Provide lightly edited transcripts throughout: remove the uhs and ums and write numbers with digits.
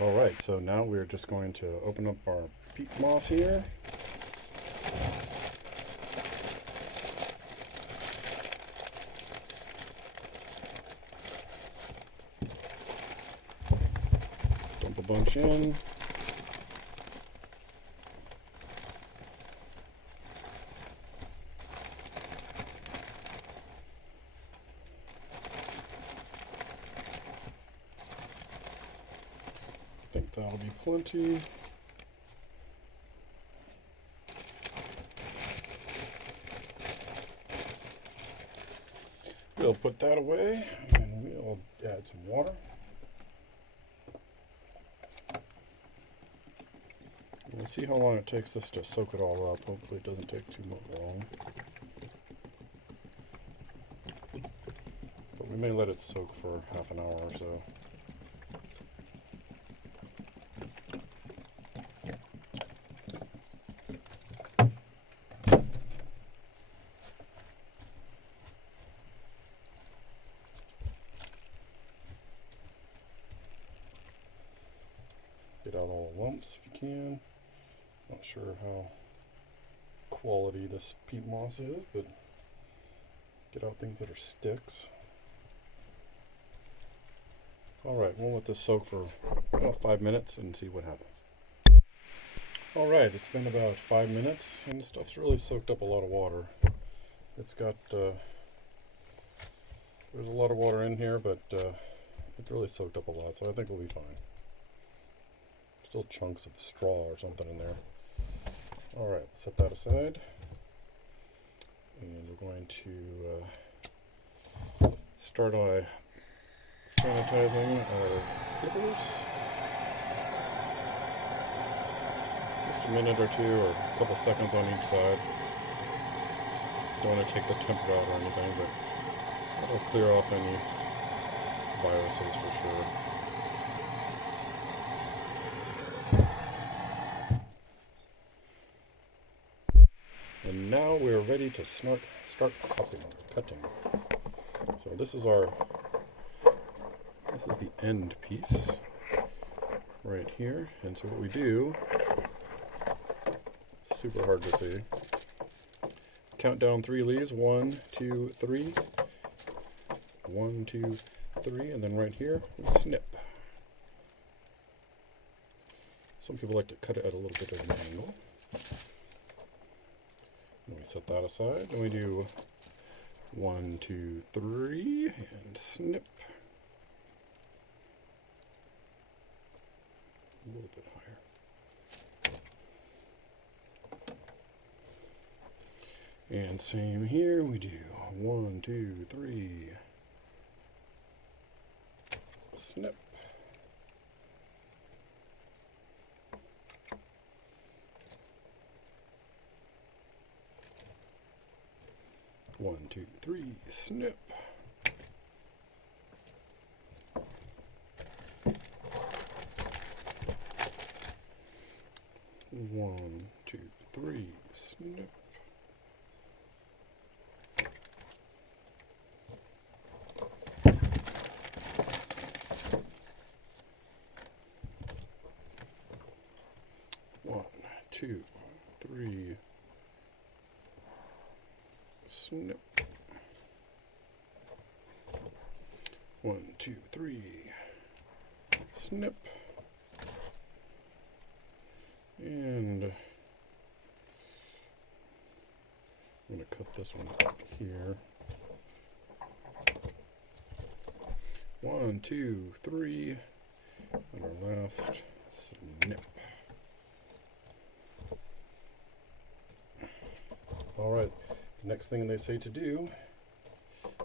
All right, so now we're just going to open up our peat moss here. Dump a bunch in. I think that'll be plenty. We'll put that away and we'll add some water. We'll see how long it takes this to soak it all up. Hopefully it doesn't take too long. But we may let it soak for half an hour or so. Get out all the lumps if you can. Not sure how quality this peat moss is, but get out things that are sticks. Alright, we'll let this soak for about 5 minutes and see what happens. Alright, it's been about 5 minutes and the stuff's really soaked up a lot of water. It's got, there's a lot of water in here, but it's really soaked up a lot, so I think we'll be fine. Still chunks of straw or something in there. Alright, set that aside. And we're going to start by sanitizing our clippers. Just a minute or two or a couple seconds on each side. Don't want to take the temper out or anything, but it'll clear off any viruses for sure. And now we're ready to start cutting. So this is the end piece right here. And so what we do, super hard to see. Count down 3 leaves, 1, 2, 3. 1, 2, 3, and then right here, we snip. Some people like to cut it at a little bit of an angle. And we set that aside, and we do 1, 2, 3, and snip. A little bit higher. And same here, we do 1, 2, 3, snip. One, two, three, snip. One, two, three, snip. One, two, three, snip. 1, 2, 3, snip. And I'm going to cut this one here. 1, 2, 3, and our last snip. Alright, the next thing they say to do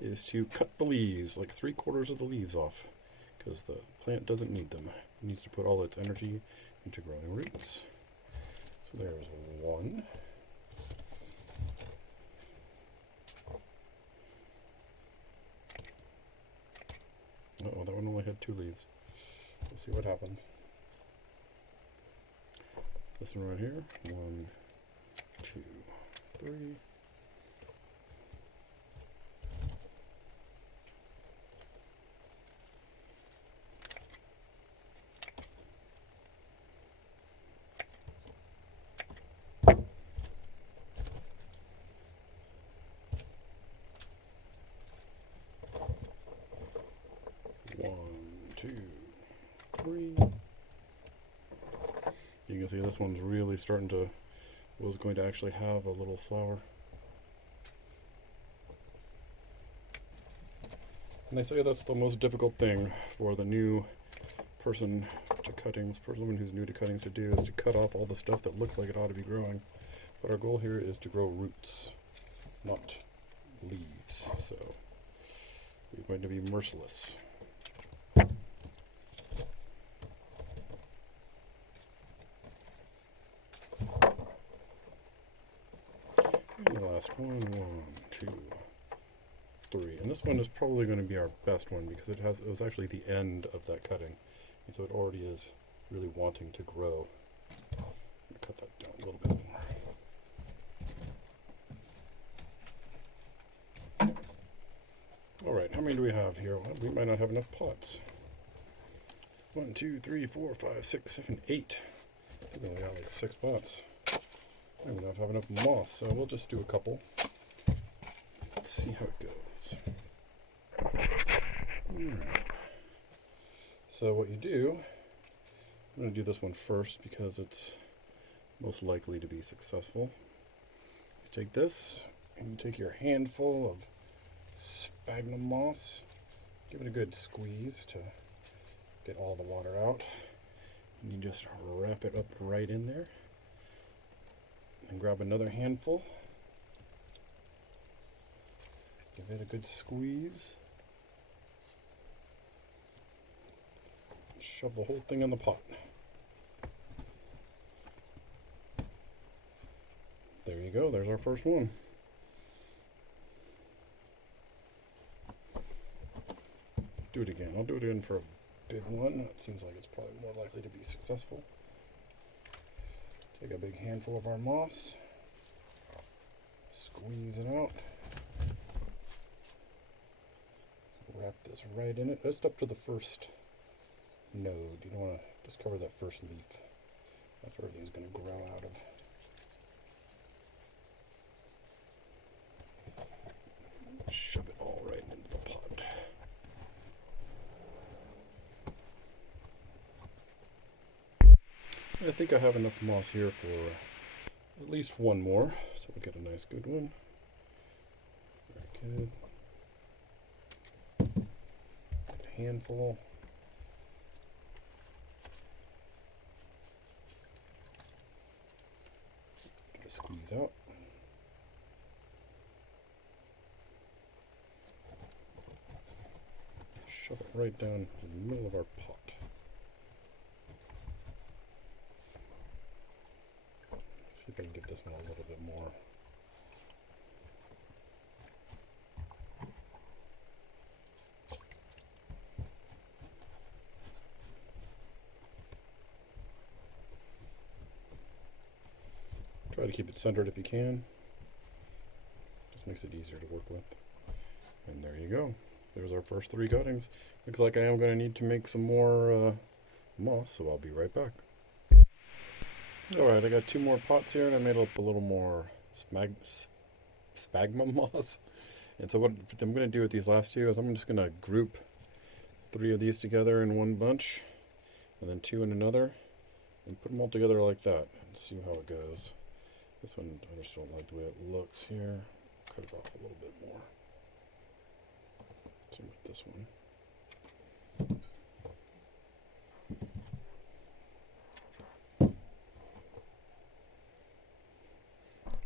is to cut the leaves, like 3/4 of the leaves off, because the plant doesn't need them. It needs to put all its energy into growing roots. So there's 1. Uh-oh, that one only had 2 leaves. Let's see what happens. This one right here. 1, 2, 3. 3. You can see this one's really starting to, was going to actually have a little flower. And they say that's the most difficult thing for the new person to cuttings, person who's new to cuttings to do, is to cut off all the stuff that looks like it ought to be growing. But our goal here is to grow roots, not leaves. So we're going to be merciless. And the last one, 1, 2, 3. And this one is probably going to be our best one because it was actually the end of that cutting. And so it already is really wanting to grow. I'm going to cut that down a little bit more. Alright, how many do we have here? Well, we might not have enough pots. 1, 2, 3, 4, 5, 6, 7, 8. I think we only got like 6 pots. I don't know if I have enough moss, so we'll just do a couple. Let's see how it goes. So what you do, I'm going to do this one first because it's most likely to be successful. You take this and you take your handful of sphagnum moss, give it a good squeeze to get all the water out, and you just wrap it up right in there. And grab another handful, give it a good squeeze, shove the whole thing in the pot. There you go, there's our first one. Do it again. I'll do it again for a big one. It seems like it's probably more likely to be successful. Take a big handful of our moss, squeeze it out, wrap this right in it, just up to the first node. You don't want to just cover that first leaf. That's where everything's going to grow out of. Shove it all right into the pot. I think I have enough moss here for at least one more, so we'll get a nice good one. Very good. Get a handful. Get a squeeze out. Shove it right down in the middle of our pot. See if I can get this one a little bit more. Try to keep it centered if you can. Just makes it easier to work with. And there you go. There's our first 3 cuttings. Looks like I am going to need to make some more moss, so I'll be right back. Alright, I got 2 more pots here, and I made up a little more sphagnum moss. And so what I'm going to do with these last 2 is I'm just going to group 3 of these together in one bunch, and then 2 in another, and put them all together like that, and see how it goes. This one, I just don't like the way it looks here. Cut it off a little bit more. Same with this one.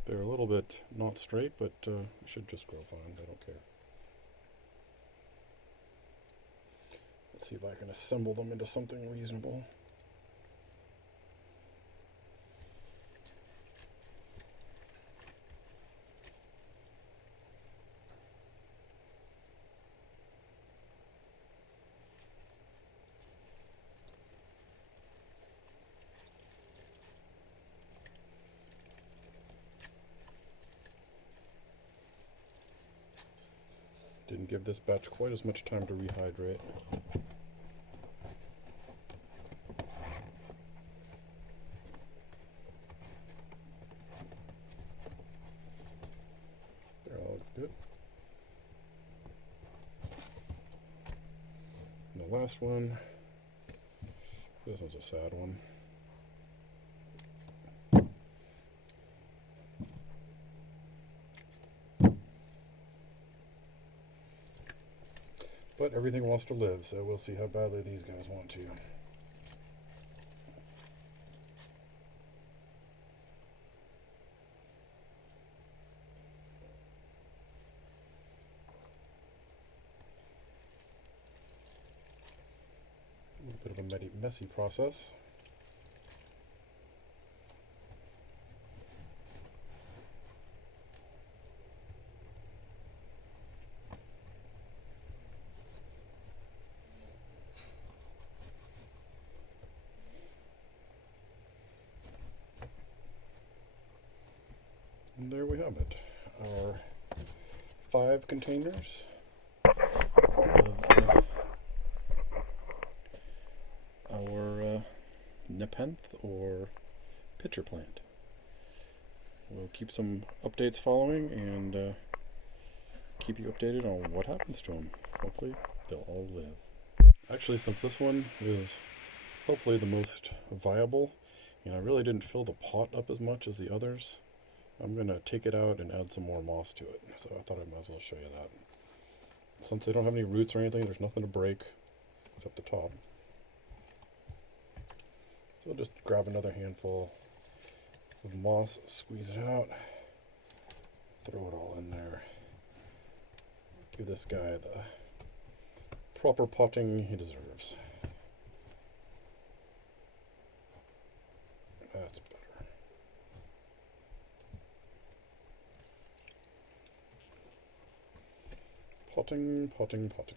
They're a little bit not straight, but it should just grow fine. I don't care. Let's see if I can assemble them into something reasonable. Didn't give this batch quite as much time to rehydrate. There, all looks good. And the last one, This one's a sad one. But everything wants to live, so we'll see how badly these guys want to. A little bit of a messy process. And there we have it. Our 5 containers of our Nepenthe or pitcher plant. We'll keep some updates following and keep you updated on what happens to them. Hopefully they'll all live. Actually, since this one is hopefully the most viable, and I really didn't fill the pot up as much as the others, I'm going to take it out and add some more moss to it. So I thought I might as well show you that. Since they don't have any roots or anything, there's nothing to break except the top. So I'll just grab another handful of moss, squeeze it out, throw it all in there. Give this guy the proper potting he deserves. That's better. Potting, potting, potting.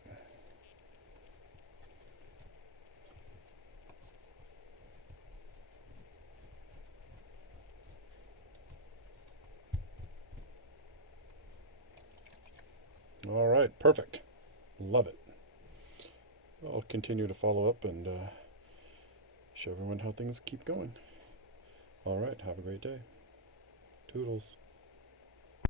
All right, perfect. Love it. I'll continue to follow up and show everyone how things keep going. All right, have a great day. Toodles.